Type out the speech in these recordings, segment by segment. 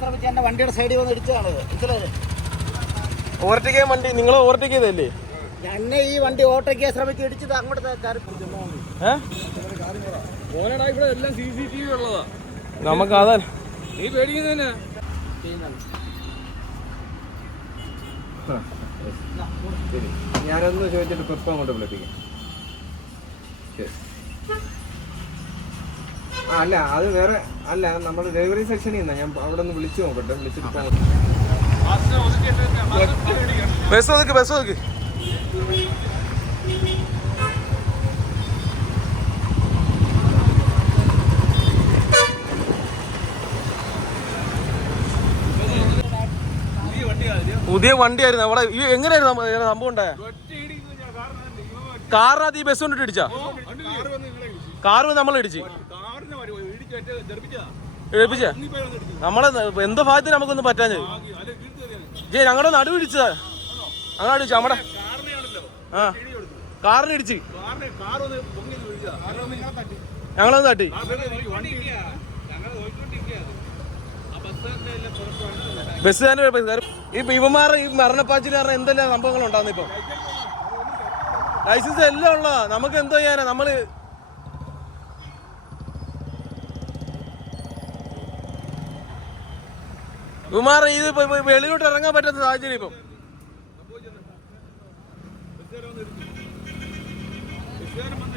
ശ്രമിച്ച് എന്റെ വണ്ടിയുടെ സൈഡിൽ വന്ന് ഇടിച്ചതാണ്. മനസ്സിലായത് ഓവർടേക്ക് വണ്ടി നിങ്ങൾ ഓവർടേക്ക് ചെയ്തല്ലേ എന്നെ ഈ വണ്ടി ഓവർടേക്ക് ശ്രമിച്ച് ഇടിച്ചത് അങ്ങോട്ട് നമുക്ക് അതാ നീ പേടിക്കുന്നതന്നെ ഞാനൊന്ന് ചോദിച്ചിട്ട് പെപ്പ് അങ്ങോട്ട് വിളിപ്പിക്കാം. ശരി. ആ അല്ല അത് വേറെ അല്ല നമ്മൾ ഡെലിവറി സെക്ഷനിൽ നിന്നാണ് ഞാൻ അവിടെ നിന്ന് വിളിച്ചു നോക്കട്ടെ വിളിച്ചിട്ട് ബസ് ഒതുക്ക് ബസ് ഒതുക്ക് പുതിയ വണ്ടിയായിരുന്നു. അവിടെ ഈ എങ്ങനെയായിരുന്നു സംഭവം ഉണ്ടായ? കാറിനകത്ത് ഈ ബസ് കൊണ്ടിട്ട് ഇടിച്ചാ? കാറ് നമ്മൾ ഇടിച്ച് ഇടിപ്പിച്ച നമ്മളെ എന്ത് ഭാഗത്തിന് നമുക്കൊന്നും പറ്റാഞ്ഞത്? ജെ ഞങ്ങളുടെ നടുവ് ഇടിച്ചതാ. അങ്ങനെ ഇടിച്ചു നമ്മുടെ ആ. കാറിന് ഇടിച്ച്. ഞങ്ങളൊന്ന് തട്ടി. ബസ് തന്നെ ഈ ഇവന്മാരുടെ ഈ മരണപ്പാച്ചിൽ കാരണം എന്തെല്ലാം സംഭവങ്ങൾ ഉണ്ടാകുന്നു ഇപ്പൊ ലൈസൻസ് എല്ലാം ഉള്ളതാ. നമുക്ക് എന്തോ ചെയ്യാനാ? നമ്മൾ ഇവന്മാർ ഇത് വെളിയിലോട്ട് ഇറങ്ങാൻ പറ്റാത്ത സാഹചര്യം ഇപ്പം.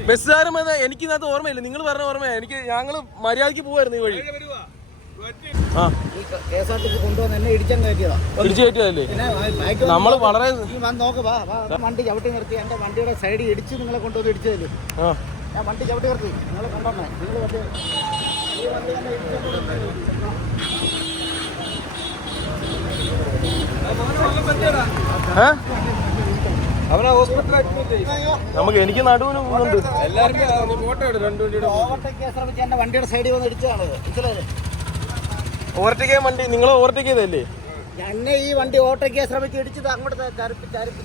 ബസ്സുകാരും വന്ന എനിക്ക് ഇതിനകത്ത് ഓർമ്മയില്ല. നിങ്ങൾ പറഞ്ഞ ഓർമ്മയാ. എനിക്ക് ഞങ്ങൾ മര്യാദയ്ക്ക് പോവായിരുന്നു ഈ വഴി. വളരെ വണ്ടി ചവിട്ടി നിർത്തി എന്റെ വണ്ടിയുടെ സൈഡിൽ ഇടിച്ച് നിങ്ങളെ കൊണ്ടുവന്ന് ഇടിച്ചതല്ലേ ഞാൻ വണ്ടി ചവിട്ടി നിർത്തി. കൊണ്ടുവന്നേ നിങ്ങൾ വണ്ടി ഏ? അവനെ ഹോസ്പിറ്റലിൽ നമുക്ക് എനിക്ക് നടുവിന് പോകുന്നുണ്ട്. രണ്ടു വണ്ടിയുടെ സൈഡിൽ വന്ന് ഇടിച്ചതാണ്. ഓവർടേക്ക് ചെയ്യാൻ വണ്ടി നിങ്ങൾ ഓവർടേക്ക് ചെയ്തല്ലേ എന്നെ ഈ വണ്ടി ഓവർടേക്ക് ശ്രമിച്ച് ഇടിച്ചത് അങ്ങോട്ട്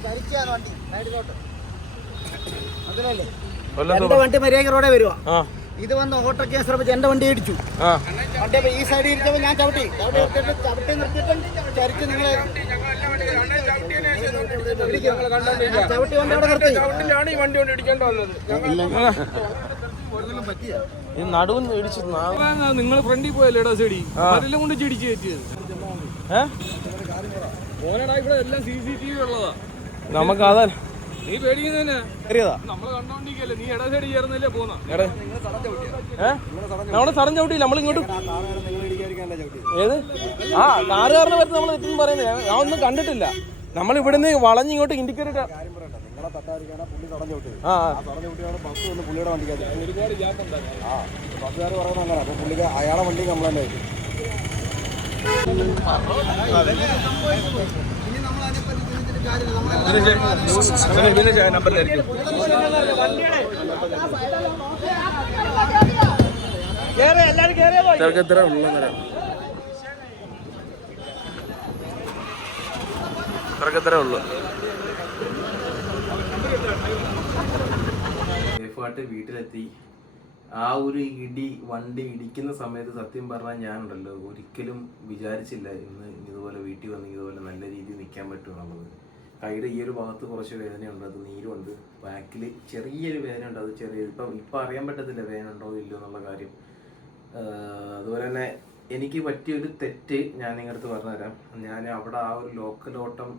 ചരിച്ചാണ് വണ്ടി. സൈഡിലോട്ട്. മനസ്സിലല്ലേ എന്റെ വണ്ടി മര്യാദ റോഡേ വരുവാ. ആ. ഇത് വന്ന് ഓവർടേക്ക് ശ്രമിച്ച് എന്റെ വണ്ടി ഇടിച്ചു. ആ. വണ്ടി ഈ സൈഡിൽ ഇരിച്ചപ്പോൾ ഞാൻ ചവിട്ടി. ചവിട്ടി നിർത്തിയിട്ട് ചരിച്ച് നിങ്ങളെ ചവിട്ടി ഈ വണ്ടി കൊണ്ട് ഇടിക്കേണ്ട വന്നത്. ഈ ഇടിച്ചു നിങ്ങൾ ഫ്രണ്ടിൽ പോയല്ലേ ഇടാ സൈഡി അതെല്ലാം കൊണ്ട് ചിടിച്ചു കയറ്റിയത്. ഏ? ഓനടാ ഇവിടെ എല്ലാം സി സി ടി വി ഉള്ളതാ. നമുക്ക് അതാ നീ പേടിക്കുന്നതന്നെ നമ്മൾ കണ്ടോണ്ടിരിക്കല്ലേ. നീ ഇടാ സൈഡ് ചേർന്നല്ലേ പോന്ന. നമ്മുടെ സ്ഥലം ചവിട്ടിയില്ല. നമ്മൾ ഇങ്ങോട്ട് ഏത്? ആ കാറുകാരനെ പറ്റി നമ്മൾ തെറ്റൊന്നും പറയുന്നത് ഞാൻ- ഒന്നും കണ്ടിട്ടില്ല. നമ്മൾ ഇവിടുന്ന് വളഞ്ഞ് ഇങ്ങോട്ട് ഇൻഡിക്കേറ്റർ ആ അയാളെ വണ്ടി കംപ്ലൈന്റ് ആയി. ചെറുക്കത്ര ഉള്ളതര അത്രേ ഉള്ളൂ. സേഫായിട്ട് വീട്ടിലെത്തി. ആ ഒരു ഇടി വണ്ടി ഇടിക്കുന്ന സമയത്ത് സത്യം പറഞ്ഞാൽ ഞാനുണ്ടല്ലോ ഒരിക്കലും വിചാരിച്ചില്ല ഇന്ന് ഇതുപോലെ വീട്ടിൽ വന്ന് ഇതുപോലെ നല്ല രീതിയിൽ നിൽക്കാൻ പറ്റും പറ്റുമെന്നുള്ളത് കൈയുടെ ഈ ഒരു ഭാഗത്ത് കുറച്ച് വേദനയുണ്ട് അത് നീരുണ്ട്. ബാക്കിൽ ചെറിയൊരു വേദനയുണ്ട് അത് ചെറിയ ഇപ്പം ഇപ്പം അറിയാൻ പറ്റത്തില്ല വേദന ഉണ്ടോ ഇല്ലയോ എന്നുള്ള കാര്യം. അതുപോലെ തന്നെ എനിക്ക് പറ്റിയൊരു തെറ്റ് ഞാൻ നിങ്ങളുടെ പറഞ്ഞുതരാം. ഞാൻ അവിടെ ആ ഒരു ലോക്കൽ ഓട്ടം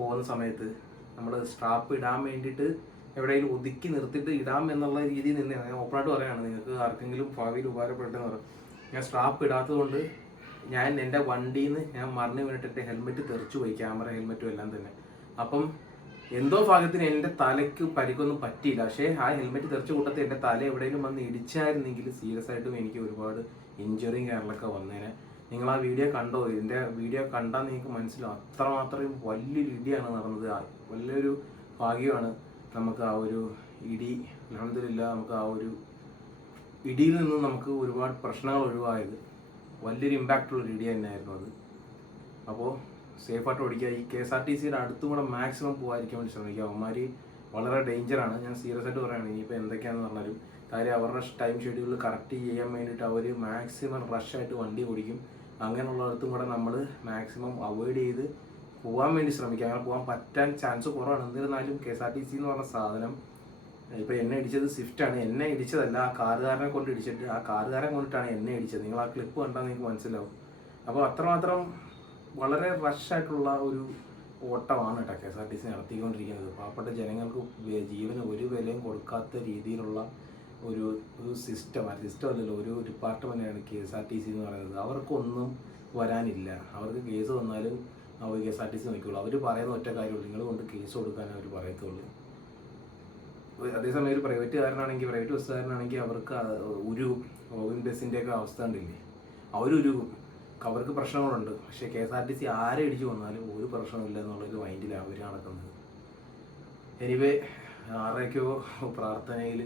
പോകുന്ന സമയത്ത് നമ്മൾ സ്ട്രാപ്പ് ഇടാൻ വേണ്ടിയിട്ട് എവിടെയെങ്കിലും ഒതുക്കി നിർത്തിയിട്ട് ഇടാം എന്നുള്ള രീതിയിൽ നിന്ന് ഞാൻ ഓപ്പണായിട്ട് പറയുകയാണ്. നിങ്ങൾക്ക് ആർക്കെങ്കിലും ഭാവിയിൽ ഉപകാരപ്പെട്ടെന്ന് പറയും. ഞാൻ സ്ട്രാപ്പ് ഇടാത്തത് കൊണ്ട് ഞാൻ എന്റെ വണ്ടിയിൽ നിന്ന് ഞാൻ മറിഞ്ഞു വീണിട്ട് എന്റെ ഹെൽമെറ്റ് തെറിച്ചു പോയി ക്യാമറ ഹെൽമെറ്റും എല്ലാം തന്നെ. അപ്പം എന്തോ ഭാഗത്തിന് എന്റെ തലയ്ക്ക് പരിക്കൊന്നും പറ്റിയില്ല. പക്ഷേ ആ ഹെൽമെറ്റ് തെറിച്ച കൂട്ടത്തിൽ എന്റെ തല എവിടെയെങ്കിലും വന്ന് ഇടിച്ചായിരുന്നെങ്കിൽ സീരിയസ് ആയിട്ടും എനിക്ക് ഒരുപാട് ഇഞ്ചുറിയും കാര്യങ്ങളൊക്കെ വന്നേനെ. നിങ്ങൾ ആ വീഡിയോ കണ്ടോ? ഇതിന്റെ വീഡിയോ കണ്ടാൽ നിങ്ങൾക്ക് മനസ്സിലാവും. അത്രമാത്രം വലിയൊരു ഇടിയാണ് നടന്നത്. വലിയൊരു ഭാഗ്യമാണ് നമുക്ക് ആ ഒരു ഇടി അലഹമില്ല നമുക്ക് ആ ഒരു ഇടിയിൽ നിന്നും നമുക്ക് ഒരുപാട് പ്രശ്നങ്ങൾ ഒഴിവായത്. വലിയൊരു ഇമ്പാക്റ്റ് ഉള്ള ഒരു ഇടി തന്നെയായിരുന്നു അത്. അപ്പോൾ സേഫായിട്ട് ഓടിക്കുക. ഈ കെ എസ് ആർ ടി സിയുടെ അടുത്തും കൂടെ മാക്സിമം പോകാതിരിക്കാൻ വേണ്ടി ശ്രമിക്കുക. അവന്മാർ വളരെ ഡേഞ്ചറാണ് ഞാൻ സീരിയസ് ആയിട്ട് പറയുകയാണ് ഇനിയിപ്പോൾ എന്തൊക്കെയാണെന്ന് പറഞ്ഞാലും കാര്യം അവരുടെ ടൈം ഷെഡ്യൂൾ കറക്റ്റ് ചെയ്യാൻ വേണ്ടിയിട്ട് അവർ മാക്സിമം റഷായിട്ട് വണ്ടി ഓടിക്കും. അങ്ങനെയുള്ളിടത്തും കൂടെ നമ്മൾ മാക്സിമം അവോയ്ഡ് ചെയ്ത് പോകാൻ വേണ്ടി ശ്രമിക്കുക അങ്ങനെ പോകാൻ പറ്റാൻ ചാൻസ് കുറവാണ്. എന്നിരുന്നാലും K S R T C എന്ന് പറഞ്ഞ സാധനം ഇപ്പൊ എന്നെ ഇടിച്ചത് സ്വിഫ്റ്റ് ആണ്. എന്നെ ഇടിച്ചതല്ല ആ കാറുകാരനെ കൊണ്ട് ഇടിച്ചിട്ട് ആ കാറുകാരൻ കൊണ്ടിട്ടാണ് എന്നെ ഇടിച്ചത്. നിങ്ങൾ ആ ക്ലിപ്പ് കണ്ടാൽ നിങ്ങൾക്ക് മനസ്സിലാവും. അപ്പോൾ അത്രമാത്രം വളരെ റഷ് ആയിട്ടുള്ള ഒരു ഓട്ടമാണ് കേട്ടോ K S R T C നടത്തിക്കൊണ്ടിരിക്കുന്നത്. പാവപ്പെട്ട ജനങ്ങൾക്ക് ജീവന് ഒരു വിലയും കൊടുക്കാത്ത രീതിയിലുള്ള ഒരു ഒരു സിസ്റ്റം സിസ്റ്റം അല്ലല്ലോ ഒരു ഡിപ്പാർട്ട്മെന്റാണ് K S R T C എന്ന് പറയുന്നത്. അവർക്കൊന്നും വരാനില്ല. അവർക്ക് കേസ് വന്നാലും അവർ K S R T C നോക്കിയുള്ളൂ അവർ പറയുന്ന ഒറ്റ കാര്യമുള്ളൂ. നിങ്ങൾ കൊണ്ട് കേസ് കൊടുക്കാനേ അവർ പറയത്തുള്ളൂ. അതേസമയം ഒരു പ്രൈവറ്റുകാരനാണെങ്കിൽ പ്രൈവറ്റ് ബസ്സുകാരനാണെങ്കിൽ അവർക്ക് ഒരു ഓവിൻ ബസ്സിന്റെയൊക്കെ അവസ്ഥ ഉണ്ടില്ലേ അവരൊരു അവർക്ക് പ്രശ്നങ്ങളുണ്ട്. പക്ഷേ K S R T C ആരെ ഇടിച്ചു വന്നാലും ഒരു പ്രശ്നമില്ല എന്നുള്ളൊരു മൈൻഡിലാണ് അവർ നടക്കുന്നത്. എനിവേ ആരുടെയൊക്കെയോ പ്രാർത്ഥനയിൽ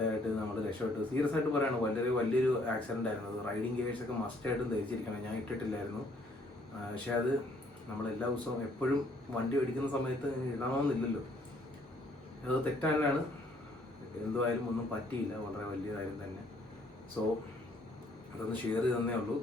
ആയിട്ട് നമ്മൾ രക്ഷപ്പെട്ടു. സീരിയസ് ആയിട്ട് പറയുകയാണ് വളരെ വലിയൊരു ആക്സിഡന്റ് ആയിരുന്നു. അത് റൈഡിങ് ഗിയേഴ്സ് ഒക്കെ മസ്റ്റായിട്ടും ധരിച്ചിരിക്കണം. ഞാൻ ഇട്ടിട്ടില്ലായിരുന്നു. പക്ഷേ അത് നമ്മൾ എല്ലാ ദിവസവും എപ്പോഴും വണ്ടി ഓടിക്കുന്ന സമയത്ത് ഇടണമെന്നില്ലല്ലോ അത് തെറ്റാനാണ്. എന്തുമായാലും ഒന്നും പറ്റിയില്ല. വളരെ വലിയ കാര്യം തന്നെ. സോ അതൊന്ന് ഷെയർ ചെയ്തേ ഉള്ളൂ.